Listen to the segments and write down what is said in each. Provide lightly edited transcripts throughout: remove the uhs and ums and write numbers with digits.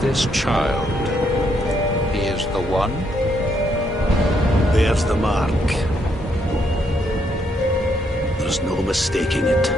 This child, he is the one? There's the mark. There's no mistaking it.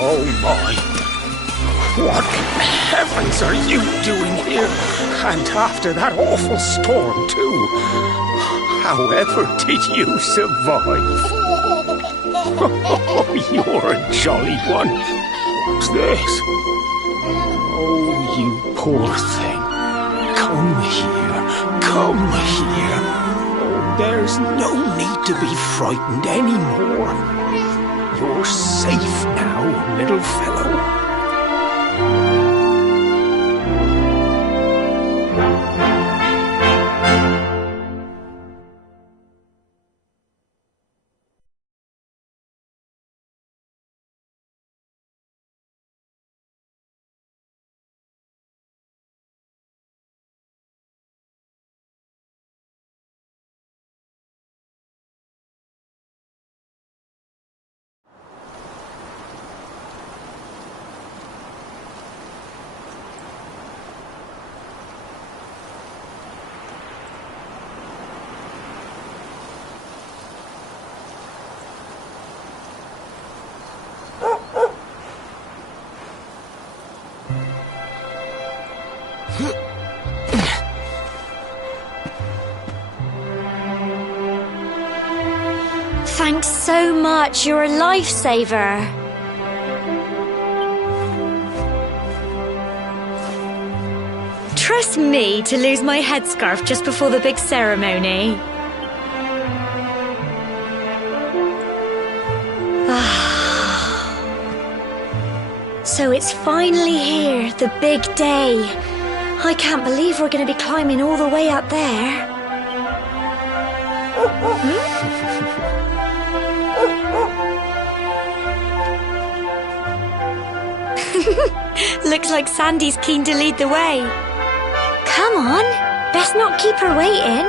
Oh my! What in heavens are you doing here? And after that awful storm, too. However did you survive? Oh, you're a jolly one. What's this? Oh, you poor thing. Come here. Come here. Oh, there's no need to be frightened anymore. You're safe now, little fellow. Thanks so much, you're a lifesaver. Trust me to lose my headscarf just before the big ceremony. So it's finally here, the big day. I can't believe we're going to be climbing all the way up there. Looks like Sandy's keen to lead the way. Come on, best not keep her waiting.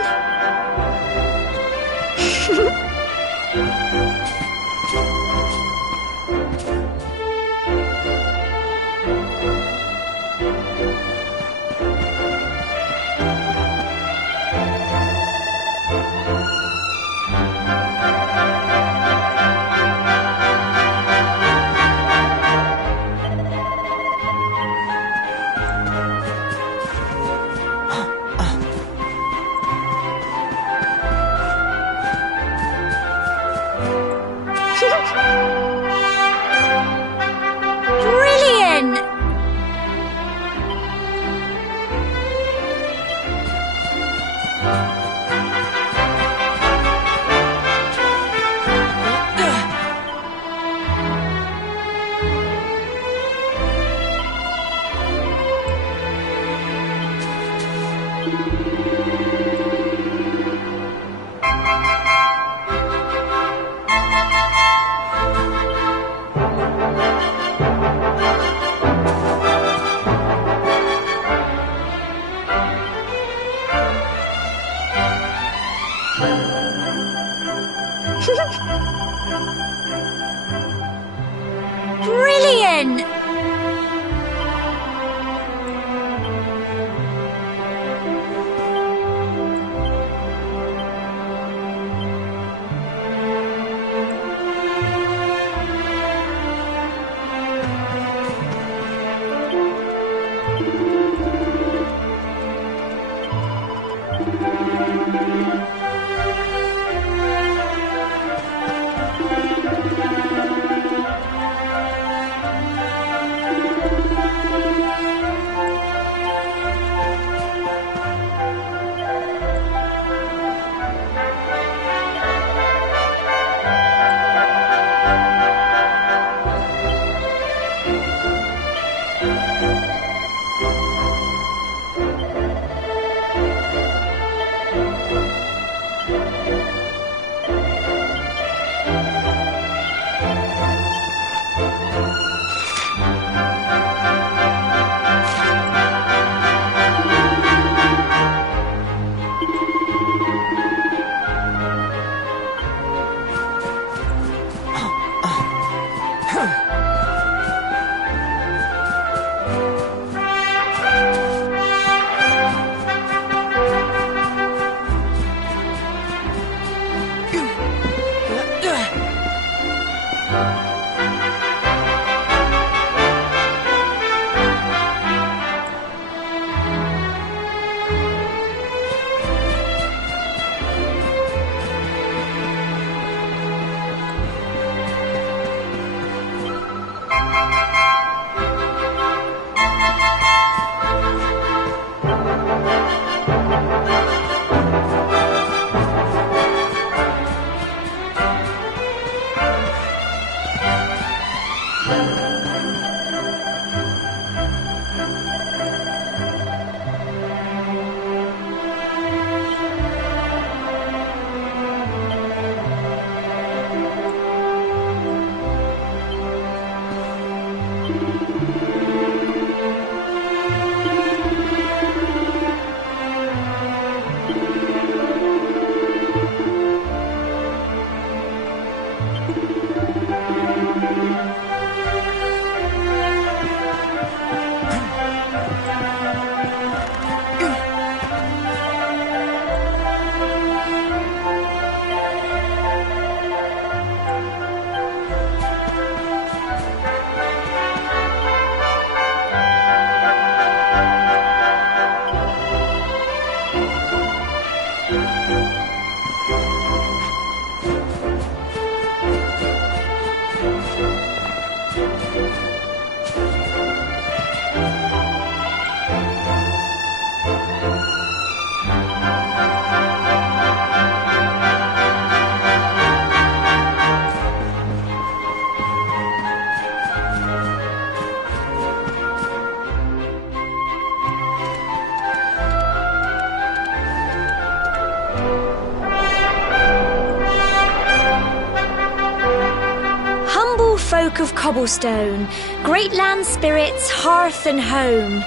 block of cobblestone. Great land spirits, hearth and home.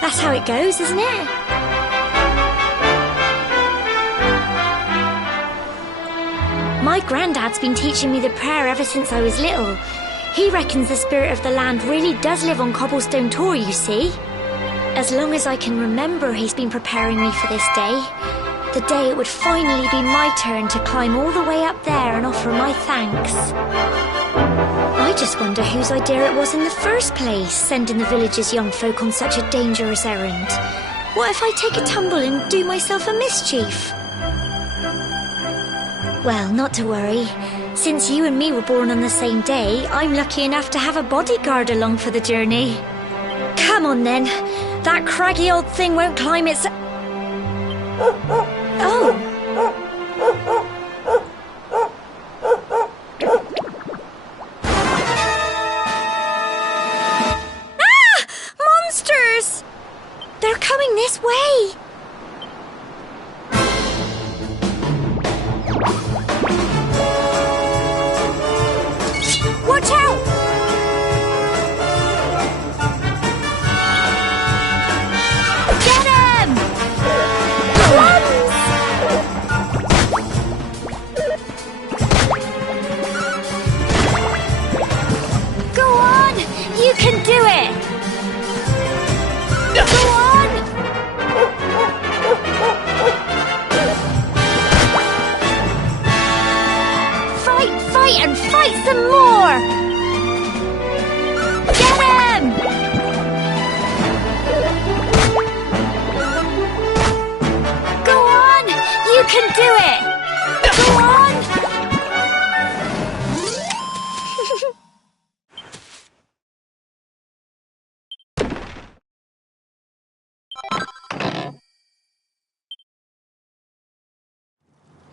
That's how it goes, isn't it? My granddad's been teaching me the prayer ever since I was little. He reckons the spirit of the land really does live on Cobblestone Tor, you see. As long as I can remember, he's been preparing me for this day. The day it would finally be my turn to climb all the way up there and offer my thanks. I just wonder whose idea it was in the first place, sending the village's young folk on such a dangerous errand. What if I take a tumble and do myself a mischief? Well, not to worry. Since you and me were born on the same day, I'm lucky enough to have a bodyguard along for the journey. Come on then. That craggy old thing won't climb its... Oh! Ah! Monsters! They're coming this way! Watch out! Get him! Go on! You can do it! Go on! Fight and fight some more! Get him! Go on! You can do it! Go on!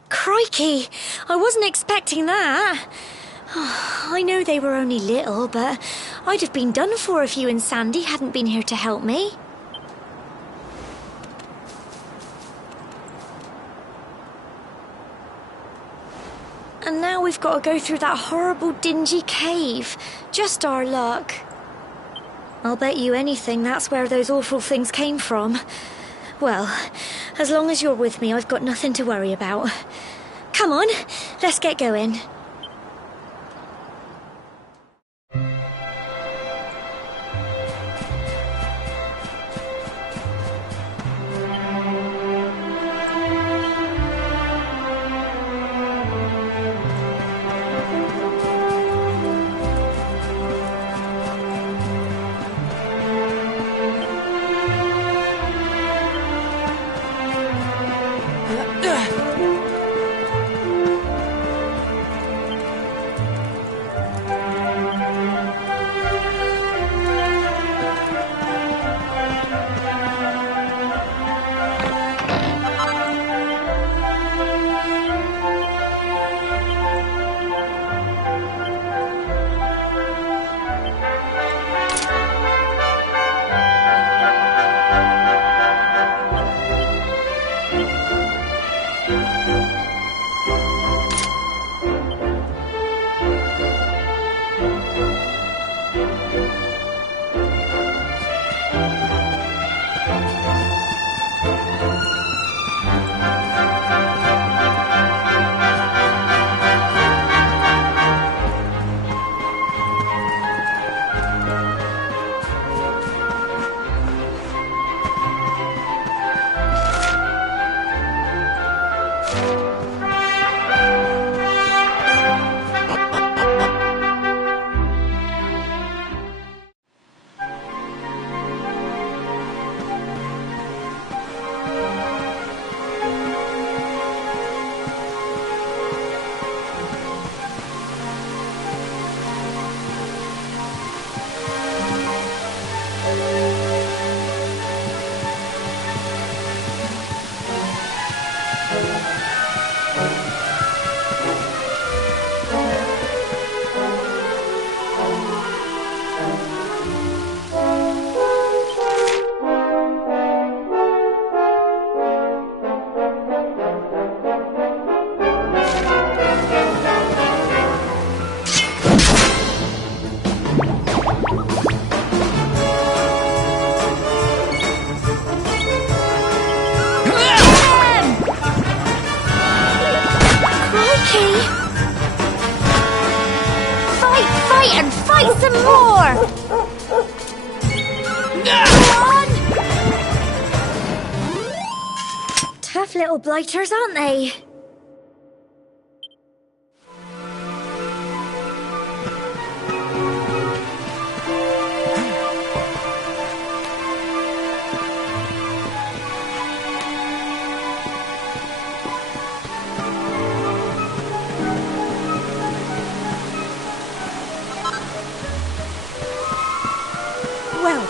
Crikey! I wasn't expecting that. I know they were only little, but I'd have been done for if you and Sandy hadn't been here to help me. And now we've got to go through that horrible dingy cave. Just our luck. I'll bet you anything that's where those awful things came from. Well, as long as you're with me, I've got nothing to worry about. Come on, let's get going. some more! Come on! Tough little blighters, aren't they? Well,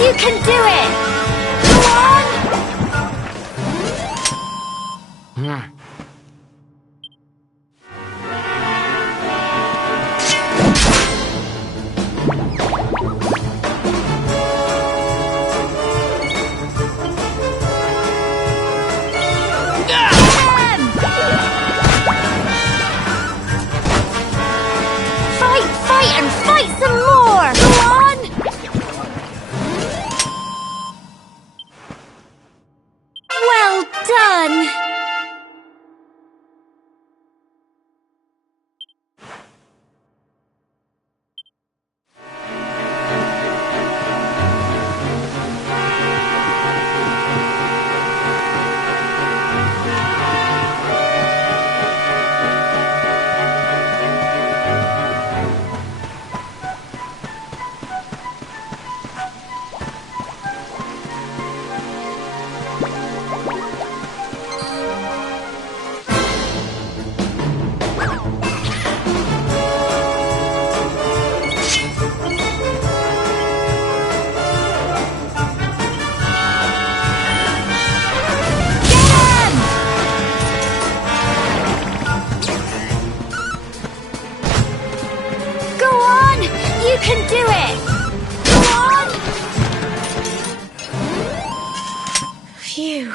you can do it! Go on! Fight and fight some more! Go on! Well done! You can do it! Go on! Phew.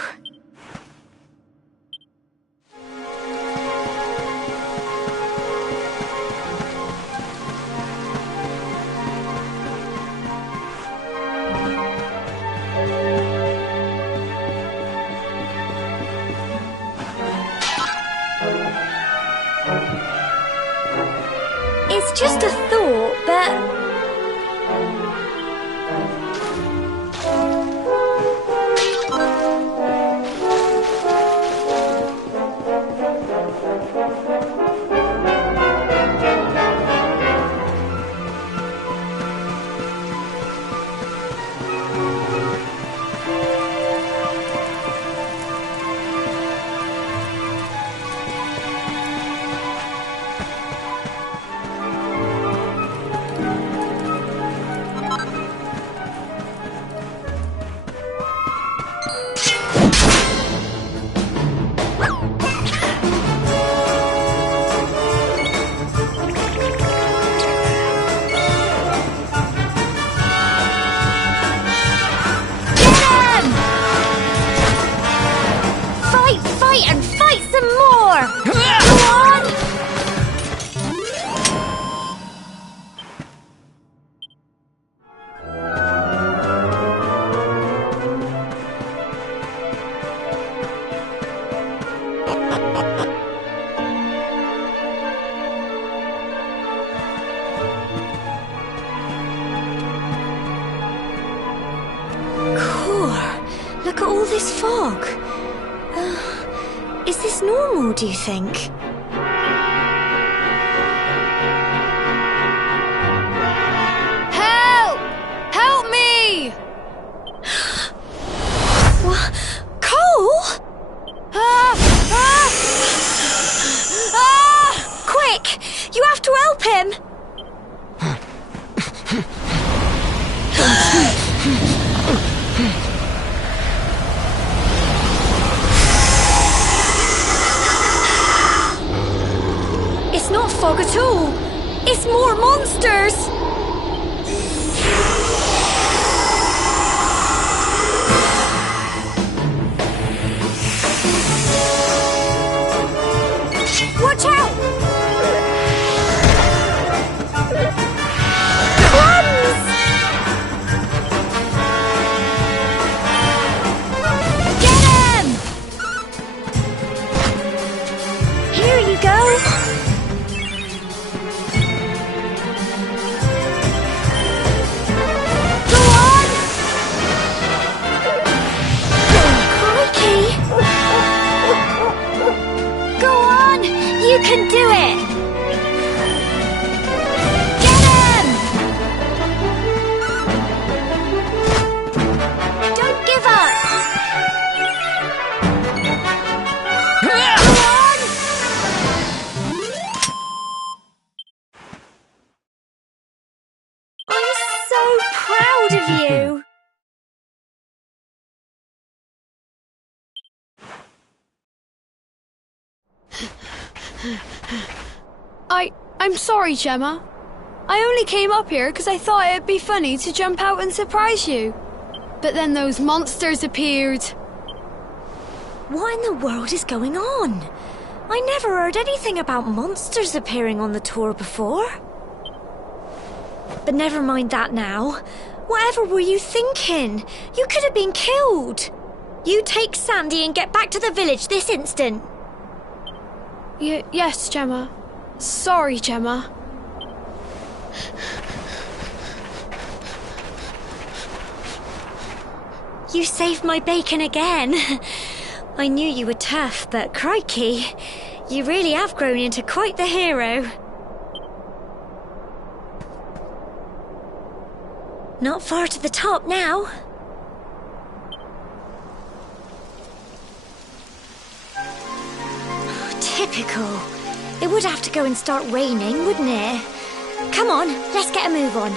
It's just a thought, but... And fight some more! Go on! Cool. Look at all this fog. Is this normal, do you think? Help! Help me! What? Cole? Quick! You have to help him! fog at all. It's more monsters. Watch out! Crumbs! Get him! Here you go. Go on! Crikey! Go on! You can do it! Get him! Don't give up! Go on! I'm so proud of you! I'm sorry, Gemma. I only came up here because I thought it'd be funny to jump out and surprise you. But then those monsters appeared. What in the world is going on? I never heard anything about monsters appearing on the tour before. But never mind that now. Whatever were you thinking? You could have been killed. You take Sandy and get back to the village this instant. Yes, Gemma. Sorry, Gemma. You saved my bacon again. I knew you were tough, but crikey, you really have grown into quite the hero. Not far to the top now. Typical. It would have to go and start raining, wouldn't it? Come on, let's get a move on.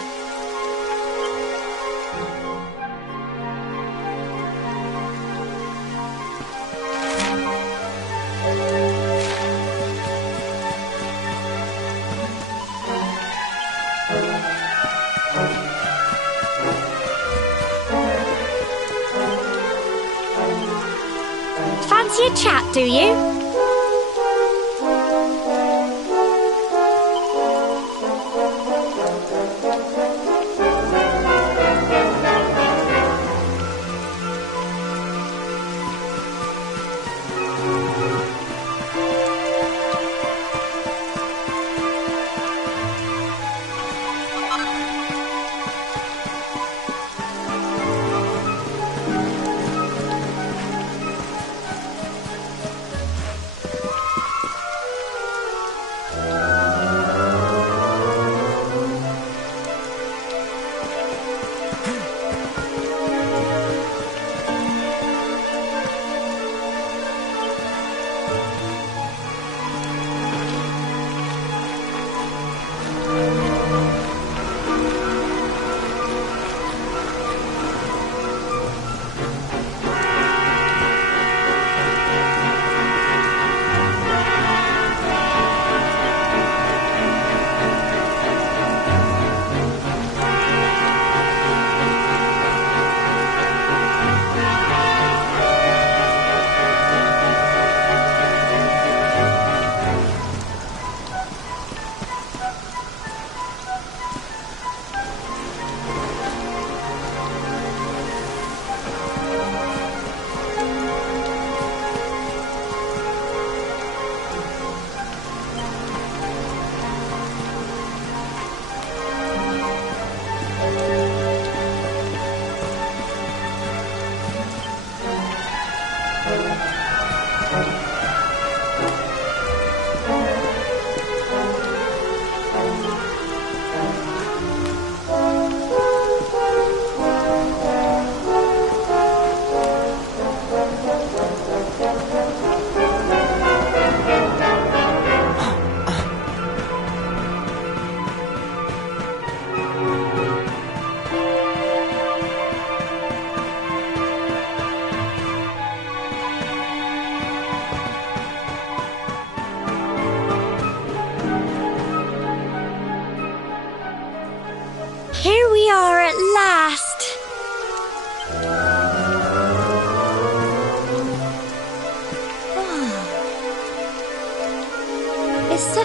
Fancy a chat, do you?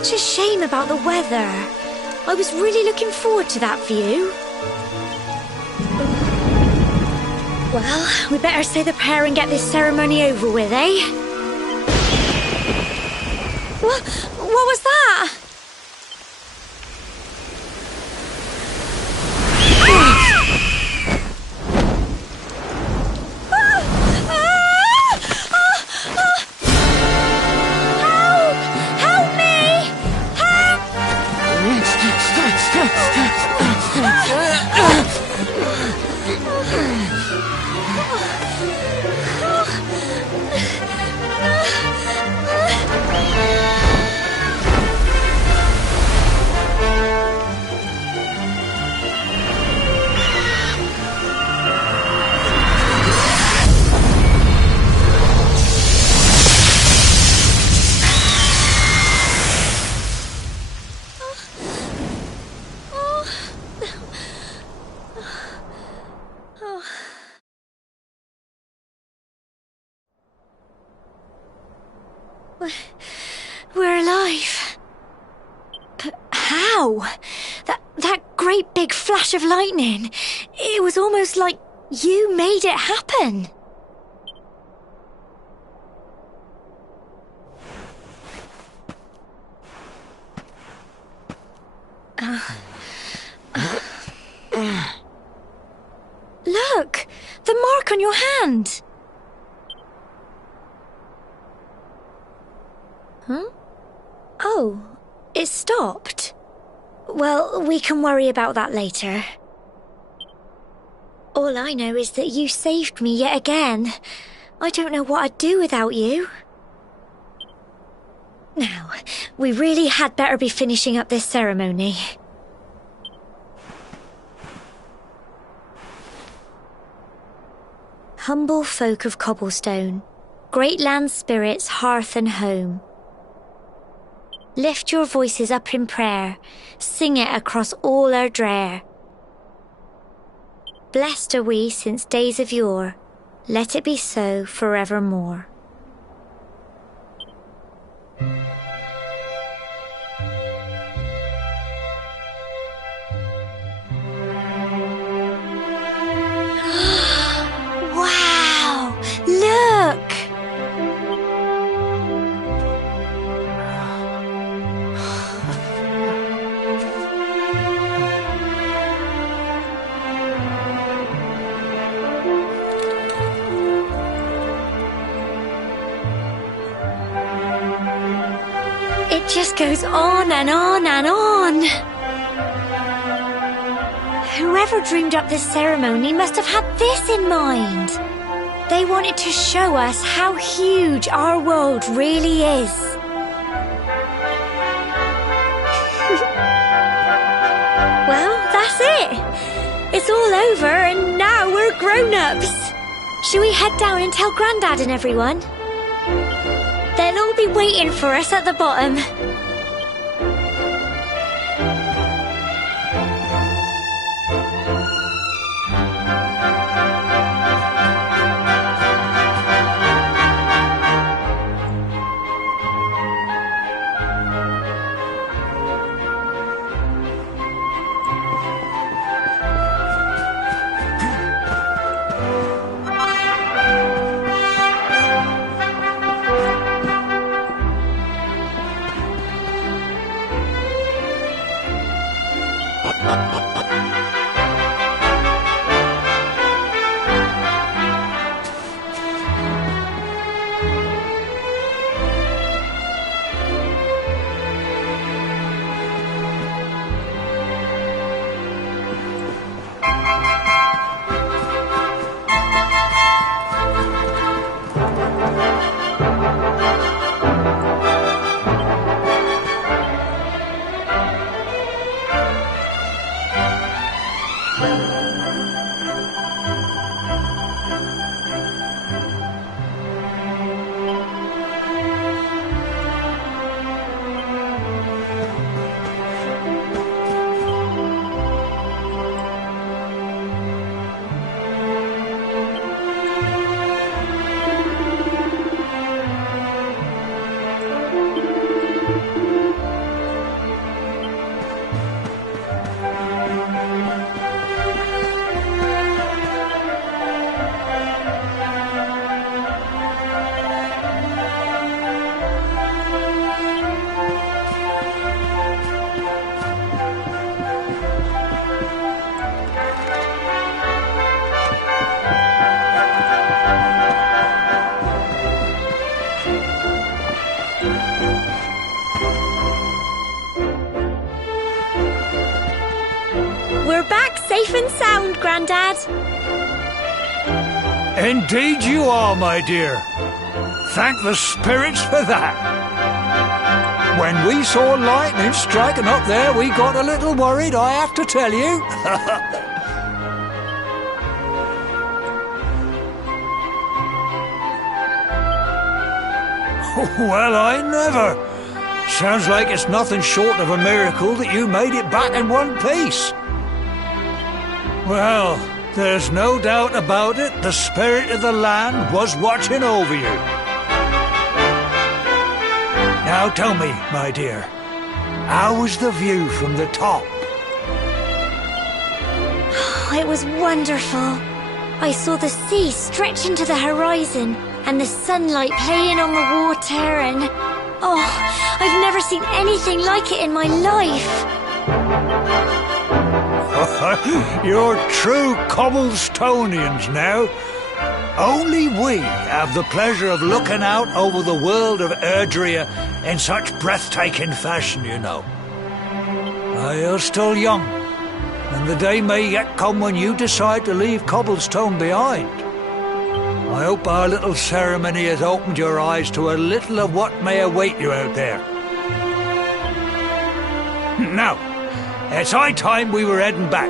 such a shame about the weather. I was really looking forward to that view. Well, we better say the prayer and get this ceremony over with, eh? What was that? We're alive. But how? That great big flash of lightning. It was almost like you made it happen. Look! The mark on your hand! Huh? Oh, it stopped. Well, we can worry about that later. All I know is that you saved me yet again. I don't know what I'd do without you. Now, we really had better be finishing up this ceremony. Humble folk of cobblestone, great land spirits, hearth and home. Lift your voices up in prayer, sing it across all our drear. Blessed are we since days of yore, let it be so forevermore. Wow! Look! It just goes on and on and on. Whoever dreamed up this ceremony must have had this in mind. They wanted to show us how huge our world really is. Well, that's it. It's all over and now we're grown-ups. Shall we head down and tell Grandad and everyone? They'll all be waiting for us at the bottom. We're back safe and sound, Grandad. Indeed you are, my dear. Thank the spirits for that. When we saw lightning striking up there, we got a little worried, I have to tell you. Well, I never. Sounds like it's nothing short of a miracle that you made it back in one piece. Well, there's no doubt about it, the spirit of the land was watching over you. Now tell me, my dear, how was the view from the top? It was wonderful. I saw the sea stretch into the horizon and the sunlight playing on the water and... Oh, I've never seen anything like it in my life. You're true Cobblestonians now. Only we have the pleasure of looking out over the world of Erdrea in such breathtaking fashion, you know. You're still young, and the day may yet come when you decide to leave Cobblestone behind. I hope our little ceremony has opened your eyes to a little of what may await you out there. Now, it's high time we were heading back.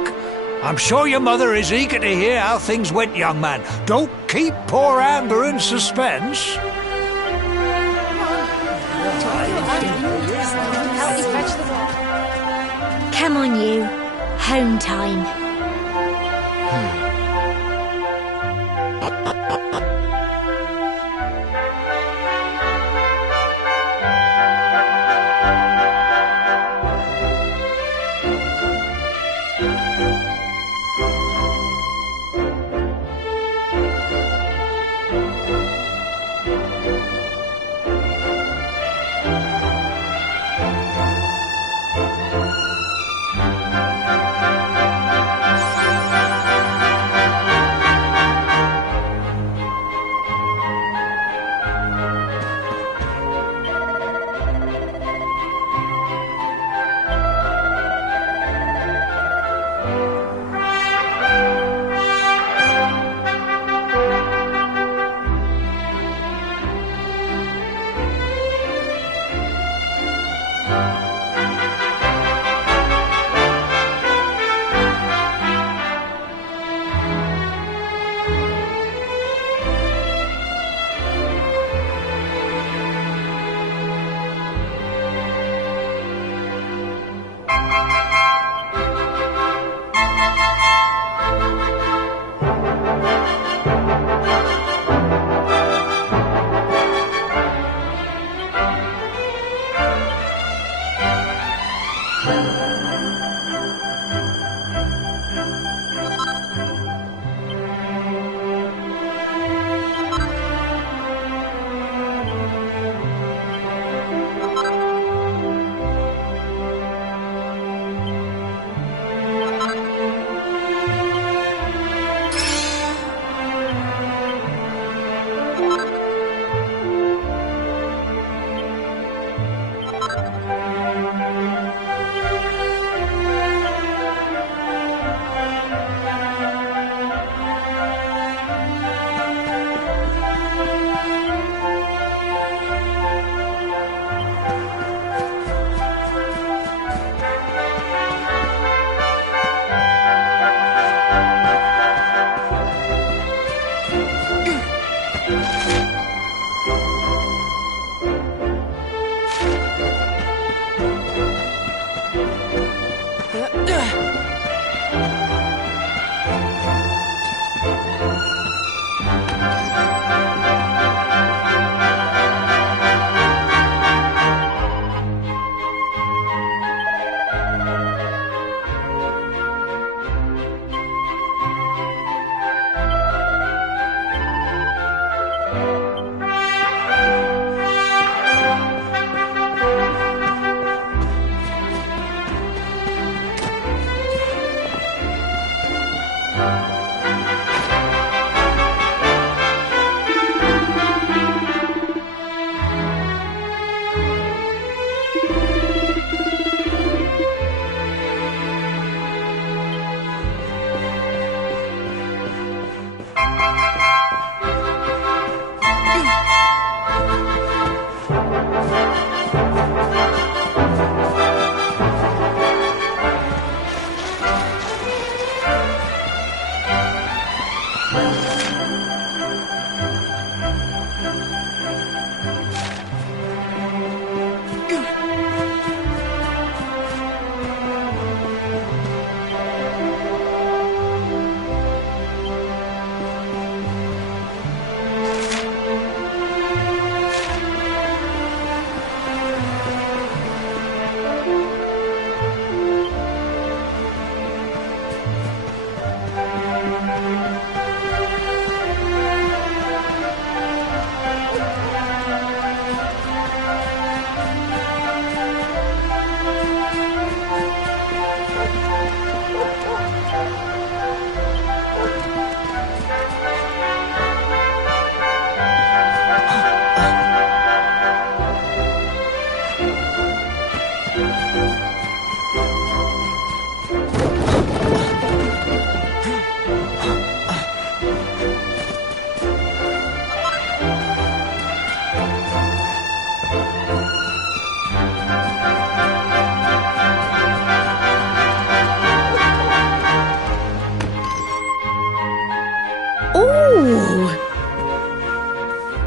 I'm sure your mother is eager to hear how things went, young man. Don't keep poor Amber in suspense. Come on, you. Home time.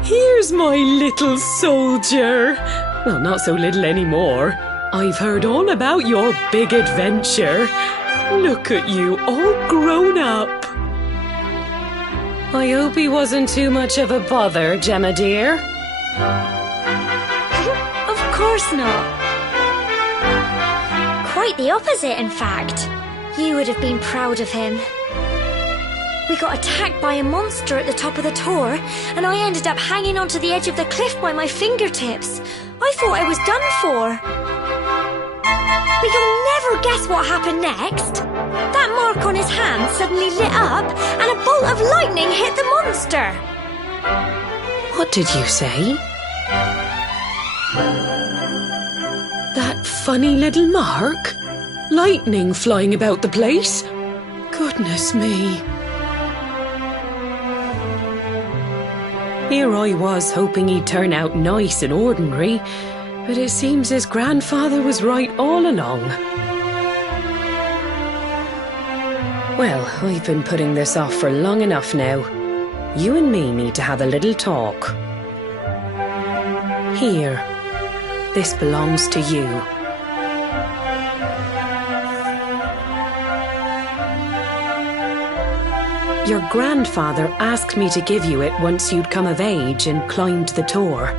Here's my little soldier. Well, not so little anymore. I've heard all about your big adventure. Look at you, all grown up. I hope he wasn't too much of a bother, Gemma dear. Of course not. Quite the opposite, in fact. You would have been proud of him. We got attacked by a monster at the top of the tour, and I ended up hanging onto the edge of the cliff by my fingertips. I thought I was done for. But you'll never guess what happened next. That mark on his hand suddenly lit up, and a bolt of lightning hit the monster. What did you say? That funny little mark? Lightning flying about the place? Goodness me. Here I was hoping he'd turn out nice and ordinary, but it seems his grandfather was right all along. Well, I've been putting this off for long enough now. You and me need to have a little talk. Here, this belongs to you. Your grandfather asked me to give you it once you'd come of age and climbed the tour.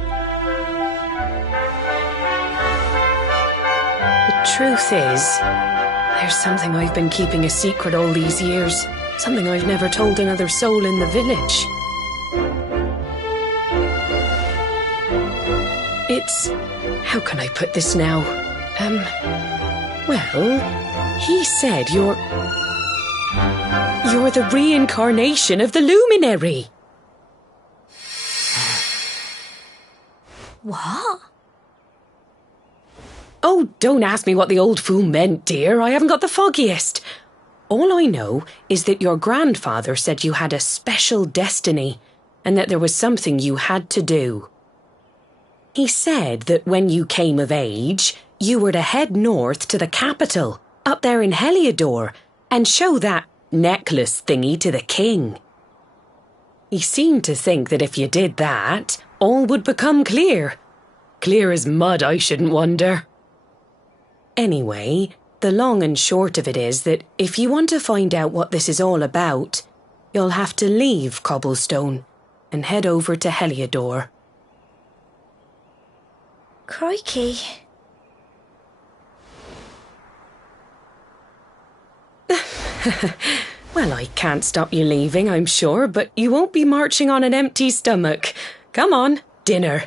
The truth is, there's something I've been keeping a secret all these years. Something I've never told another soul in the village. It's... how can I put this now? Well, he said you're the reincarnation of the luminary. What? Oh, don't ask me what the old fool meant, dear. I haven't got the foggiest. All I know is that your grandfather said you had a special destiny and that there was something you had to do. He said that when you came of age, you were to head north to the capital, up there in Heliodor, and show that necklace thingy to the king. He seemed to think that if you did that, all would become clear. Clear as mud, I shouldn't wonder. Anyway, the long and short of it is that if you want to find out what this is all about, you'll have to leave Cobblestone and head over to Heliodor. Crikey. Well, I can't stop you leaving, I'm sure, but you won't be marching on an empty stomach. Come on, dinner.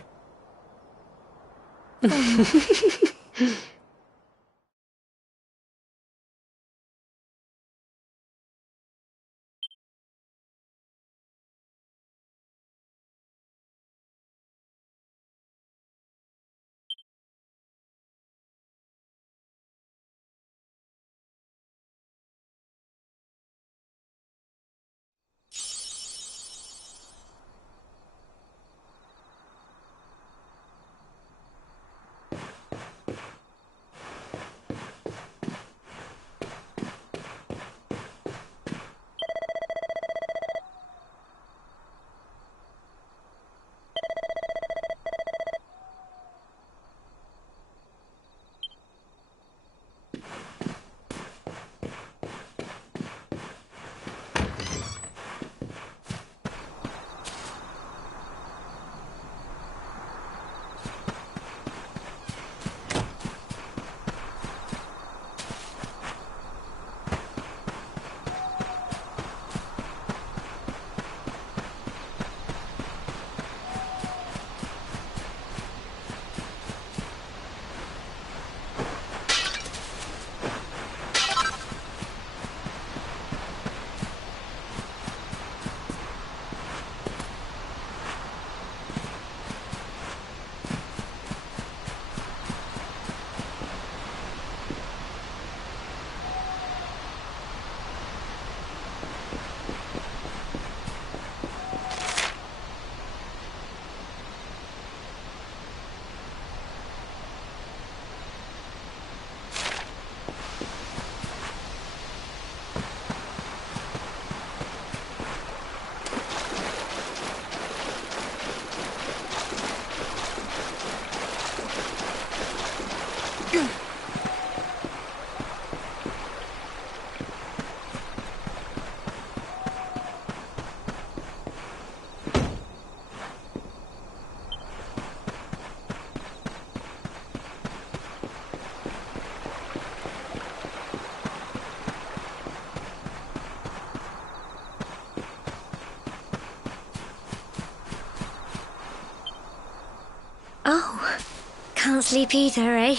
can't sleep either, eh?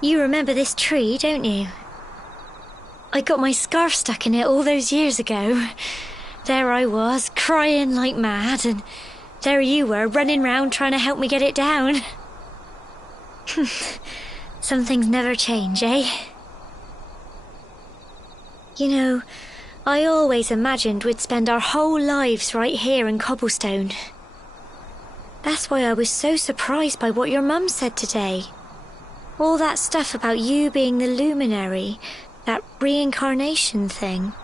You remember this tree, don't you? I got my scarf stuck in it all those years ago. There I was, crying like mad, and there you were, running round trying to help me get it down. Some things never change, eh? You know, I always imagined we'd spend our whole lives right here in Cobblestone. That's why I was so surprised by what your mum said today. All that stuff about you being the luminary, that reincarnation thing.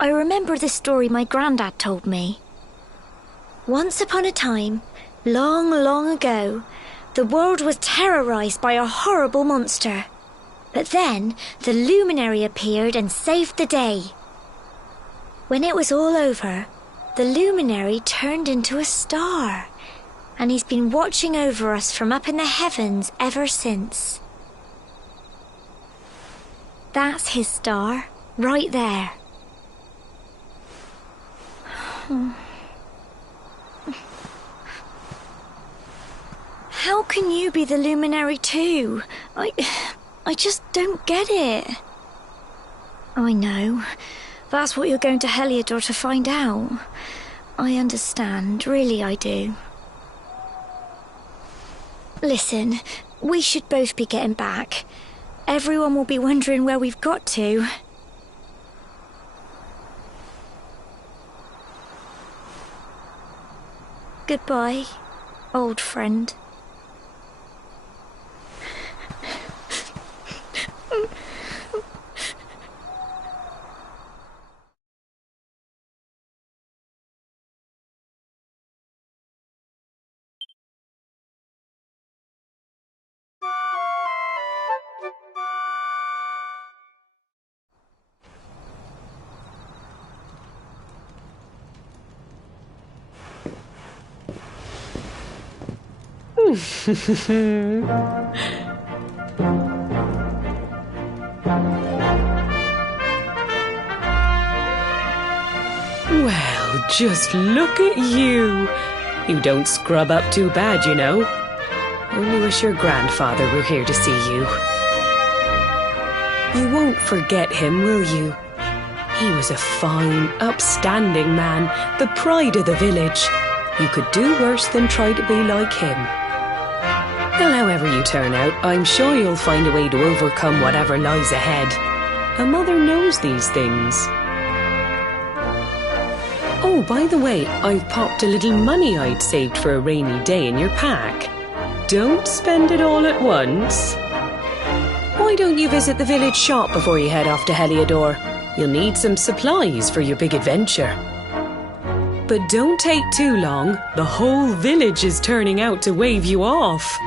I remember the story my granddad told me. Once upon a time, long, long ago, the world was terrorized by a horrible monster. But then, the luminary appeared and saved the day. When it was all over, the luminary turned into a star, and he's been watching over us from up in the heavens ever since. That's his star, right there. How can you be the luminary too? I just don't get it. I know. That's what you're going to Heliodor to find out. I understand, really I do. Listen, we should both be getting back. Everyone will be wondering where we've got to. Goodbye, old friend. Well, just look at you. You don't scrub up too bad, you know. Only wish your grandfather were here to see you. You won't forget him, will you? He was a fine, upstanding man, the pride of the village. You could do worse than try to be like him. Well, however you turn out, I'm sure you'll find a way to overcome whatever lies ahead. A mother knows these things. Oh, by the way, I've popped a little money I'd saved for a rainy day in your pack. Don't spend it all at once. Why don't you visit the village shop before you head off to Heliodor? You'll need some supplies for your big adventure. But don't take too long. The whole village is turning out to wave you off.